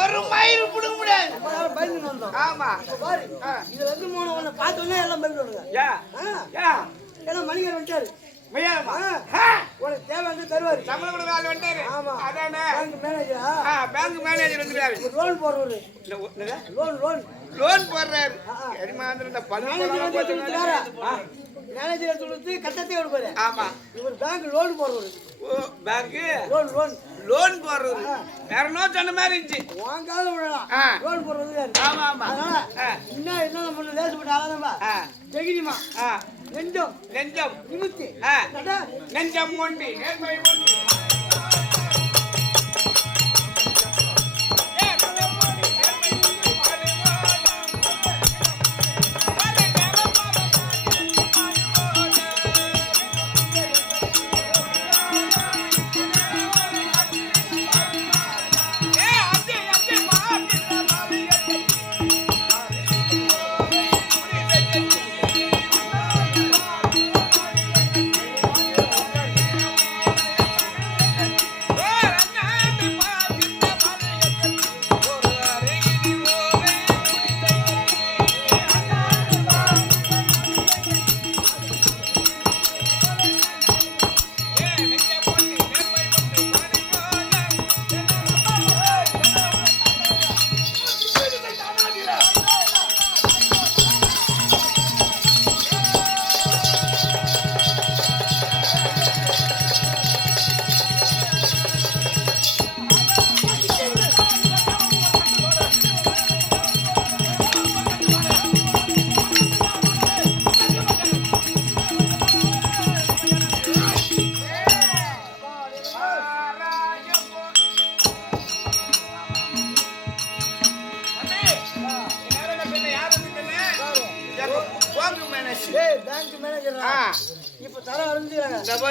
ஒரு மயில் புடுங்க முடியாது. ஆமா இதுல இருந்து மூணு ஒண்ணு பார்த்தோன்னே எல்லாம் பயந்துடுங்க. ஏன்னா மணிகர் வந்துட்டாரு. உனக்கு தேவை தருவாரு. சம்பளம் கொடுக்க ஆள் வந்துட்டாரு. ஆமா அதானே பேங்க் மேனேஜர் வந்துருக்காரு. லோன் போடுறாரு. லோன் லோன் போடுறாரு. மேனேஜர் சொல்லிட்டு கட்டத்தை கொடுப்பாரு. ஆமா இவர் பேங்க் லோன் போடுறாரு. பேங்க் லோன் லோன் போடுறது வேற நோ சொன்ன மாதிரி இருந்துச்சு. வாங்காத விடலாம் லோன் போடுறது. ஆமா ஆமா அதனால என்ன பண்ண தேசப்பட்ட ஆளாதம்பா ஜெகினிமா நெஞ்சம் நெஞ்சம் நிமித்தி நெஞ்சம் ஒண்டி நேர்மை ஒண்டி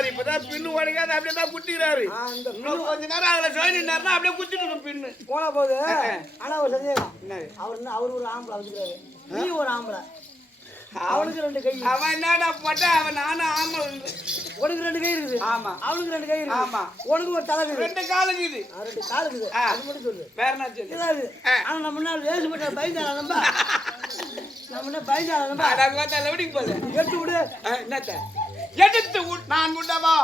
இப்பதான் பின்னு உடைக்காது அப்படியே தான் குட்டிக்கிறாரு. கொஞ்ச நேரம் அதுல ஜாயின் அப்படியே குத்திட்டு பின்னு போனா போது. ஆனா ஒரு சந்தேகம், அவர் ஒரு ஆம்பளை வந்துக்கிறாரு, நீ ஒரு ஆம்பளை, அவனுக்கு ரெண்டு கை. அவன் என்னடா போட்டா அவன் நானும் ஆம்பளை. உனக்கு ரெண்டு கை இருக்குது. ஆமா அவனுக்கு ரெண்டு கை இருக்கு. ஆமா உனக்கு ஒரு தலை இருக்குது. ரெண்டு கால் இருக்குது. ரெண்டு கால் இருக்குது. அது மட்டும் சொல்லு. வேற என்ன சொல்லு. ஆனா நம்ம என்ன வேசுபட்ட பயந்தால நம்ப நம்ம பயந்தால நம்ப அடங்க வந்தா லவுடிங் போல எடுத்து விடு. என்னத்த எடுத்து நான் விடவா?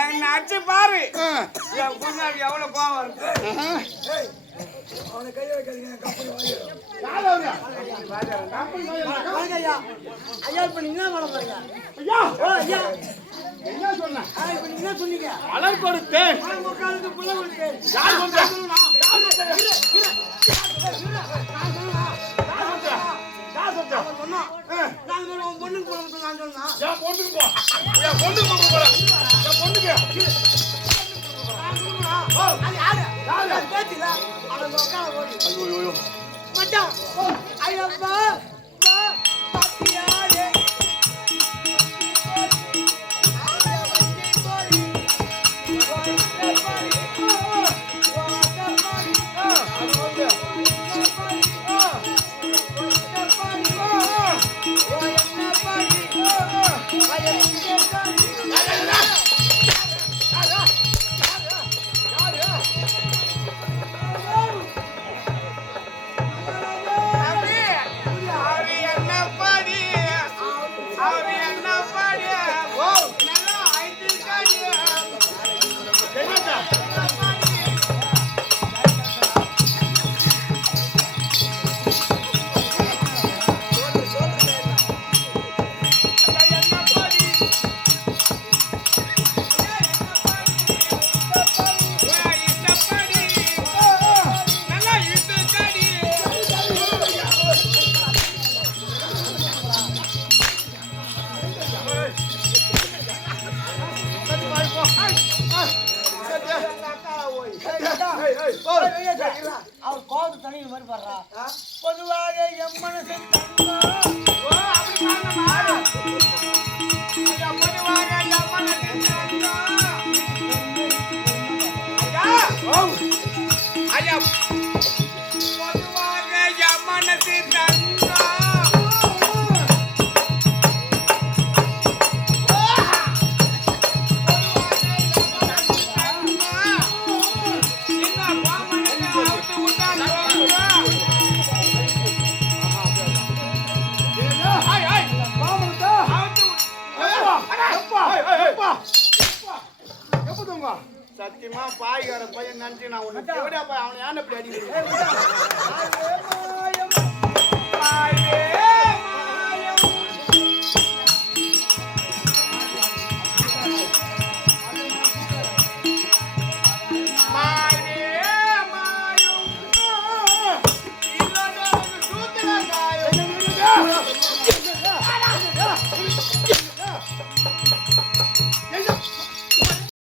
என்ன அடிச்சு பாரு. எவ்வளவு கோவம் வருது. அவனை கையை வைக்காதீங்க கம்பெனி யார் அவரு? கம்பெனி வாங்க ஐயா ஐயா இப்ப நீங்க என்ன பண்ண போறீங்க ஐயா ஓ ஐயா என்ன சொன்ன? இப்ப நீங்க என்ன சொன்னீங்க மலர் கொடுத்தேன். உட்கார்ந்து புள்ள கொடுத்து யார் சொல்றா? பொண்ணுக்கு போல நான் சொன்னா என் பொண்ணுக்கு போ. என் பொண்ணுக்கு போக போறேன். என் பொண்ணுக்கு. அது யாரு யாரு பேத்தில அவன் உட்கார போறீங்க ஐயோ ஐயோ. மச்சான் ஐயப்பா பாத்தியாரே அவர் கோபத்து தனி மாதிரி பாடுறா பொதுவாக என் மனசு ஐயா பொதுவாக என் மனசு தங்கம். சத்தியமா பாய்கார பையன் நினைச்சு நான் உனக்கு அவனை யானை அப்படி அடிக்கிறேன்.